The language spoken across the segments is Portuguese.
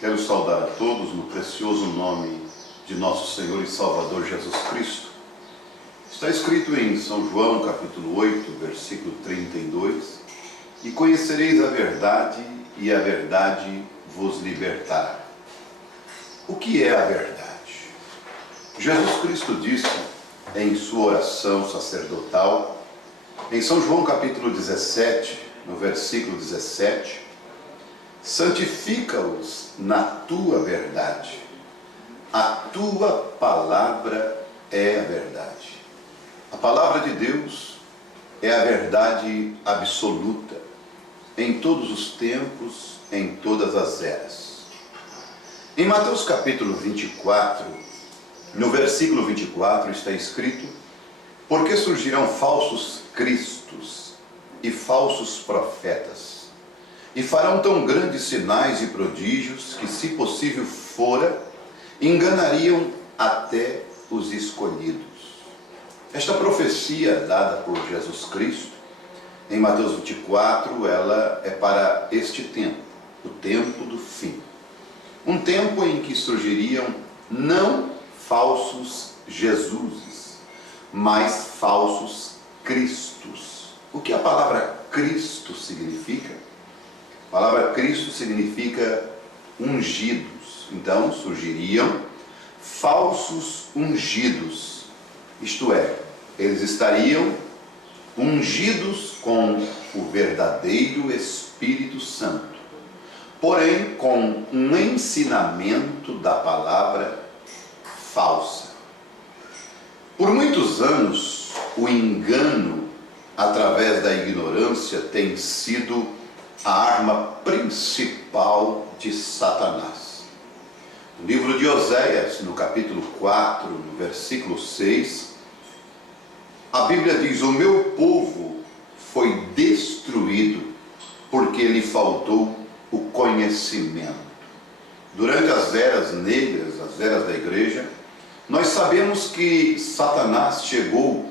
Quero saudar a todos no precioso nome de nosso Senhor e Salvador Jesus Cristo. Está escrito em São João, capítulo 8, versículo 32, e conhecereis a verdade, e a verdade vos libertará. O que é a verdade? Jesus Cristo disse em sua oração sacerdotal, em São João capítulo 17, no versículo 17, santifica-os na tua verdade. A tua palavra é a verdade. A palavra de Deus é a verdade absoluta, em todos os tempos, em todas as eras. Em Mateus capítulo 24, no versículo 24 está escrito: porque surgirão falsos cristos e falsos profetas, e farão tão grandes sinais e prodígios que, se possível fora, enganariam até os escolhidos. Esta profecia dada por Jesus Cristo, em Mateus 24, ela é para este tempo, o tempo do fim. Um tempo em que surgiriam não falsos Jesuses, mas falsos Cristos. O que a palavra Cristo significa? A palavra Cristo significa ungidos. Então surgiriam falsos ungidos, isto é, eles estariam ungidos com o verdadeiro Espírito Santo, porém com um ensinamento da palavra falsa. Por muitos anos, o engano através da ignorância tem sido a arma principal de Satanás. No livro de Oséias, no capítulo 4, no versículo 6, a Bíblia diz: o meu povo foi destruído porque lhe faltou o conhecimento. Durante as eras negras, as eras da igreja, nós sabemos que Satanás chegou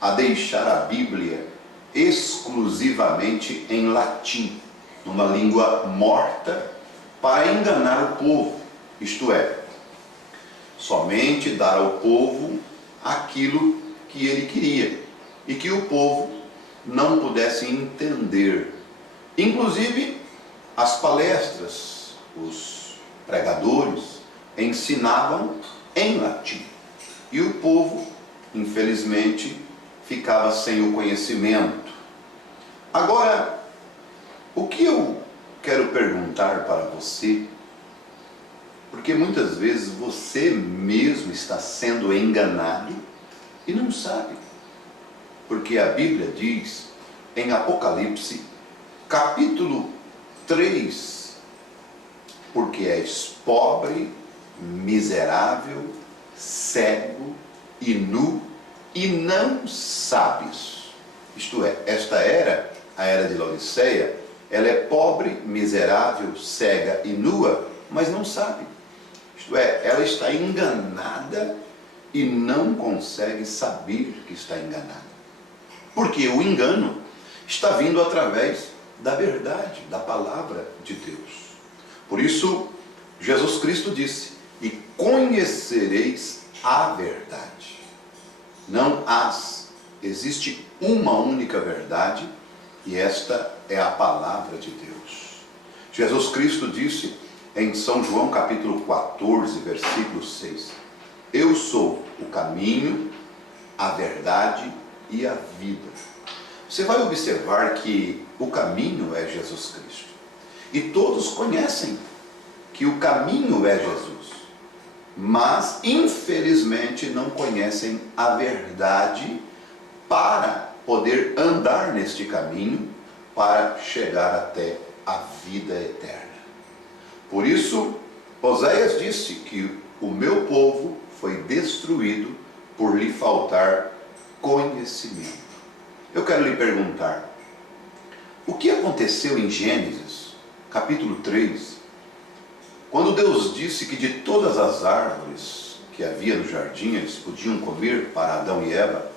a deixar a Bíblia exclusivamente em latim, numa língua morta, para enganar o povo, isto é, somente dar ao povo aquilo que ele queria e que o povo não pudesse entender. Inclusive, as palestras, os pregadores ensinavam em latim e o povo, infelizmente, ficava sem o conhecimento. Agora, o que eu quero perguntar para você, porque muitas vezes você mesmo está sendo enganado e não sabe, porque a Bíblia diz em Apocalipse, capítulo 3, porque és pobre, miserável, cego e nu, e não sabes. Isto é, esta era, a era de Laodiceia, ela é pobre, miserável, cega e nua, mas não sabe. Isto é, ela está enganada e não consegue saber que está enganada. Porque o engano está vindo através da verdade, da palavra de Deus. Por isso, Jesus Cristo disse: e conhecereis a verdade. Não existe uma única verdade, e esta é a palavra de Deus. Jesus Cristo disse em São João capítulo 14, versículo 6, eu sou o caminho, a verdade e a vida. Você vai observar que o caminho é Jesus Cristo, e todos conhecem que o caminho é Jesus, mas infelizmente não conhecem a verdade para poder andar neste caminho, para chegar até a vida eterna. Por isso, Oséias disse que o meu povo foi destruído por lhe faltar conhecimento. Eu quero lhe perguntar, o que aconteceu em Gênesis, capítulo 3, quando Deus disse que de todas as árvores que havia no jardim eles podiam comer para Adão e Eva,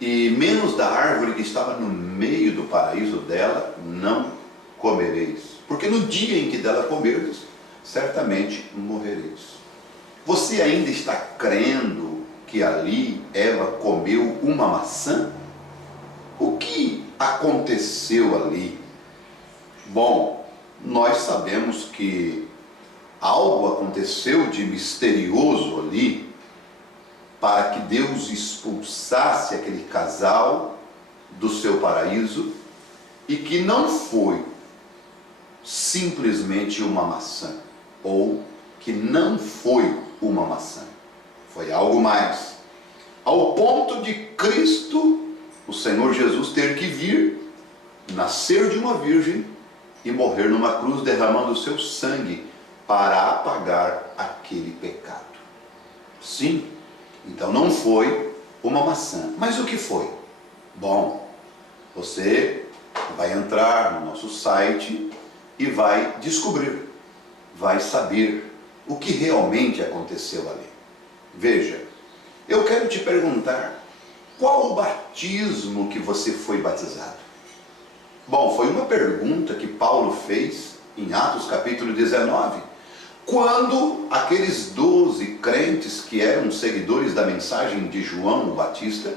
e menos da árvore que estava no meio do paraíso dela não comereis, porque no dia em que dela comerdes, certamente morrereis. Você ainda está crendo que ali Eva comeu uma maçã? O que aconteceu ali? Bom, nós sabemos que algo aconteceu de misterioso ali para que Deus expulsasse aquele casal do seu paraíso, e que não foi simplesmente uma maçã, ou que não foi uma maçã, foi algo mais, ao ponto de Cristo, o Senhor Jesus, ter que vir, nascer de uma virgem e morrer numa cruz, derramando o seu sangue para apagar aquele pecado. Sim, então não foi uma maçã. Mas o que foi? Bom, você vai entrar no nosso site e vai descobrir, vai saber o que realmente aconteceu ali. Veja, eu quero te perguntar, qual o batismo que você foi batizado? Bom, foi uma pergunta que Paulo fez em Atos capítulo 19, quando aqueles 12 crentes que eram seguidores da mensagem de João o Batista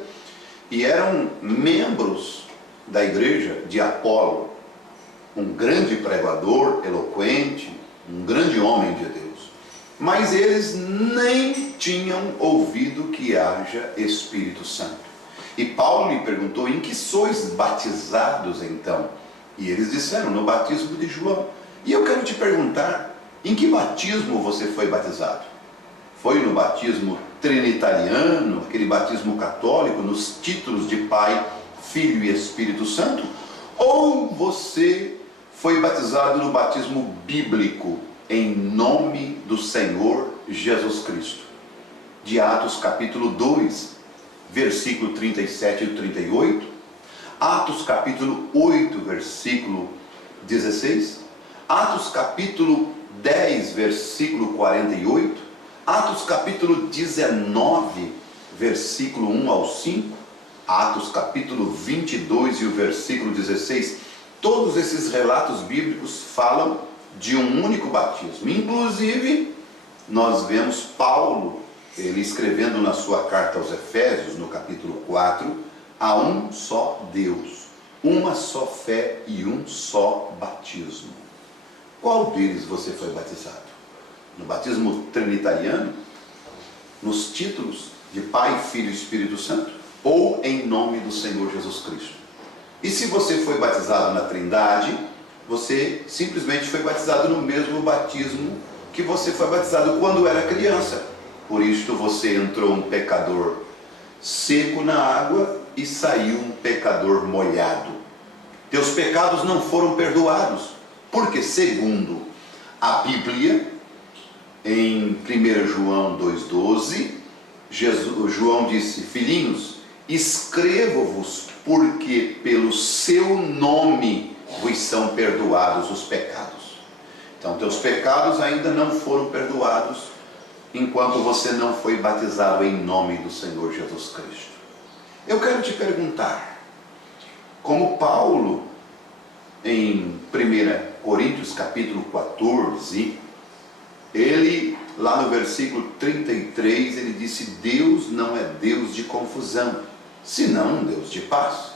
e eram membros da igreja de Apolo, um grande pregador, eloquente, um grande homem de Deus, mas eles nem tinham ouvido que haja Espírito Santo. E Paulo lhe perguntou: em que sois batizados então? E eles disseram: no batismo de João. E eu quero te perguntar, em que batismo você foi batizado? Foi no batismo trinitariano, aquele batismo católico, nos títulos de Pai, Filho e Espírito Santo? Ou você foi batizado no batismo bíblico, em nome do Senhor Jesus Cristo? De Atos capítulo 2, versículo 37 e 38, Atos capítulo 8, versículo 16, Atos capítulo 10, versículo 48, Atos capítulo 19, versículo 1 ao 5, Atos capítulo 22 e o versículo 16, todos esses relatos bíblicos falam de um único batismo. Inclusive, nós vemos Paulo, ele escrevendo na sua carta aos Efésios, no capítulo 4, há um só Deus, uma só fé e um só batismo. Qual deles você foi batizado? No batismo trinitariano? Nos títulos de Pai, Filho e Espírito Santo? Ou em nome do Senhor Jesus Cristo? E se você foi batizado na Trindade, você simplesmente foi batizado no mesmo batismo que você foi batizado quando era criança. Por isto você entrou um pecador seco na água e saiu um pecador molhado. Teus pecados não foram perdoados, porque segundo a Bíblia, em 1 João 2,12, João disse: filhinhos, escrevo-vos porque pelo seu nome vos são perdoados os pecados. Então teus pecados ainda não foram perdoados enquanto você não foi batizado em nome do Senhor Jesus Cristo. Eu quero te perguntar, como Paulo, em 1 Coríntios capítulo 14, ele, lá no versículo 33, ele disse: Deus não é Deus de confusão, senão um Deus de paz.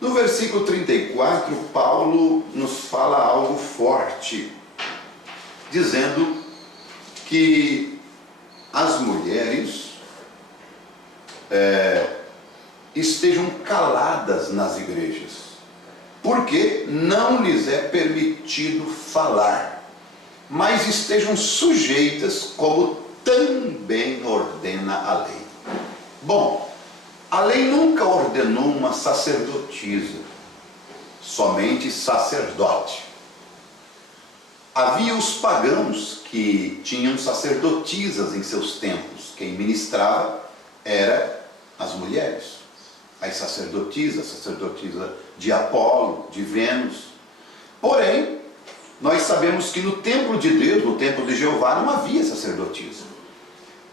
No versículo 34, Paulo nos fala algo forte, dizendo que as mulheres estejam caladas nas igrejas, porque não lhes é permitido falar, mas estejam sujeitas como também ordena a lei. Bom, a lei nunca ordenou uma sacerdotisa, somente sacerdote. Havia os pagãos que tinham sacerdotisas em seus templos. Quem ministrava era as mulheres, as sacerdotisas, sacerdotisa de Apolo, de Vênus. Porém, nós sabemos que no templo de Deus, no templo de Jeová, não havia sacerdotisa.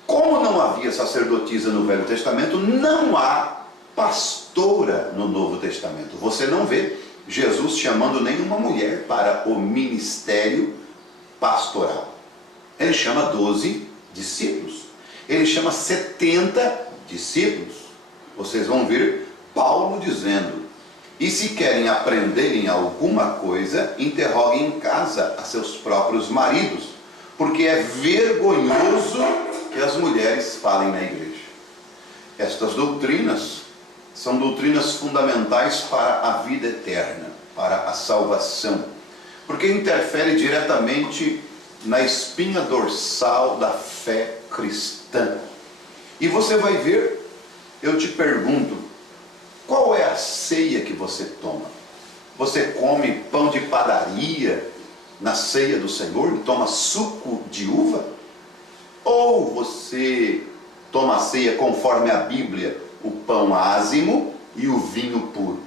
Como não havia sacerdotisa no Velho Testamento, não há pastora no Novo Testamento. Você não vê Jesus chamando nenhuma mulher para o ministério pastoral. Ele chama 12 discípulos. Ele chama 70 discípulos. Vocês vão ver Paulo dizendo: e se querem aprenderem alguma coisa, interroguem em casa a seus próprios maridos, porque é vergonhoso que as mulheres falem na igreja. Estas doutrinas são doutrinas fundamentais para a vida eterna, para a salvação, porque interfere diretamente na espinha dorsal da fé cristã. E você vai ver, eu te pergunto, qual é a ceia que você toma? Você come pão de padaria na ceia do Senhor e toma suco de uva? Ou você toma a ceia conforme a Bíblia, o pão ázimo e o vinho puro?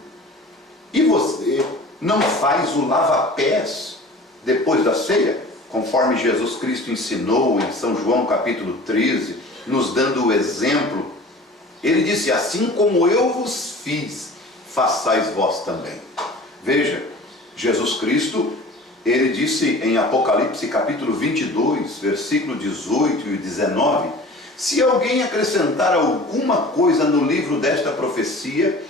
E você não faz o lava-pés depois da ceia, conforme Jesus Cristo ensinou em São João capítulo 13, nos dando o exemplo? Ele disse: assim como eu vos fiz, façais vós também. Veja, Jesus Cristo, ele disse em Apocalipse capítulo 22, versículo 18 e 19, se alguém acrescentar alguma coisa no livro desta profecia,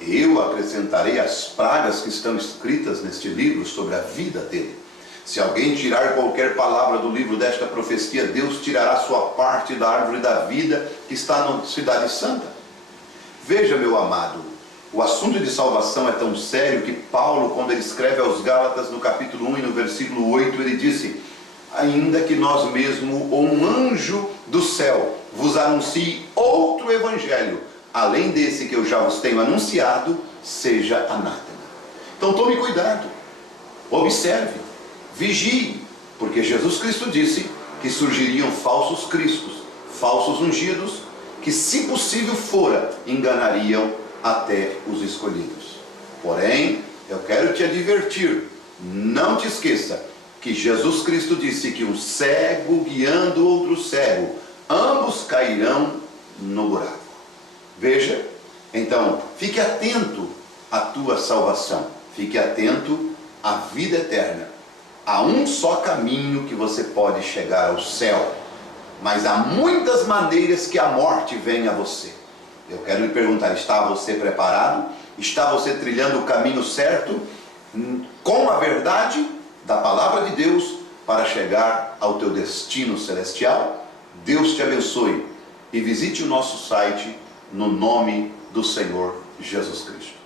eu acrescentarei as pragas que estão escritas neste livro sobre a vida dele. Se alguém tirar qualquer palavra do livro desta profecia, Deus tirará sua parte da árvore da vida que está na cidade santa. Veja, meu amado, o assunto de salvação é tão sério que Paulo, quando ele escreve aos Gálatas no capítulo 1 e no versículo 8, ele disse: ainda que nós mesmo ou um anjo do céu vos anuncie outro evangelho, além desse que eu já vos tenho anunciado, seja anátema. Então tome cuidado, observe, vigie, porque Jesus Cristo disse que surgiriam falsos cristos, falsos ungidos, que se possível fora, enganariam até os escolhidos. Porém, eu quero te advertir, não te esqueça que Jesus Cristo disse que um cego guiando outro cego, ambos cairão no buraco. Veja, então, fique atento à tua salvação, fique atento à vida eterna. Há um só caminho que você pode chegar ao céu, mas há muitas maneiras que a morte vem a você. Eu quero lhe perguntar, está você preparado? Está você trilhando o caminho certo, com a verdade da palavra de Deus, para chegar ao teu destino celestial? Deus te abençoe e visite o nosso site no nome do Senhor Jesus Cristo.